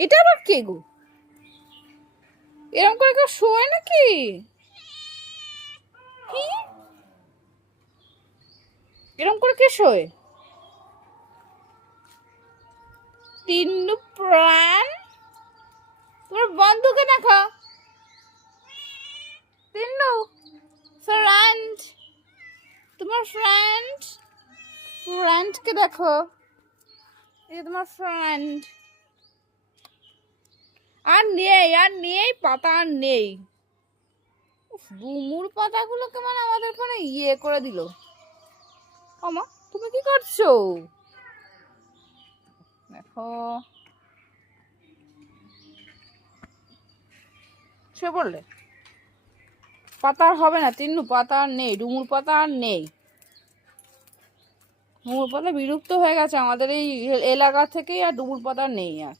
এটা আবার কে গো? এরকম করে কেউ শোয় নাকি? কি এরকম করে কে শোয়? তিন্নু প্রাণ, তোমার বন্ধুকে দেখো। তিন্নু ফ্রেন্ড, তোমার ফ্রেন্ডকে দেখো। এই তোমার ফ্রেন্ড। আর নেই পাতা আর নেই। ডুমুর পাতাগুলোকে মানে আমাদের ওখানে ইয়ে করে দিল। আমা তুমি কি করছো? দেখো সে বললে পাতা আর হবে না তিন্নু, পাতা আর নেই, ডুমুর পাতা আর নেই। ডুমুর পাতা বিলুপ্ত হয়ে গেছে আমাদের এই এলাকা থেকেই, আর ডুমুর পাতা নেই আর।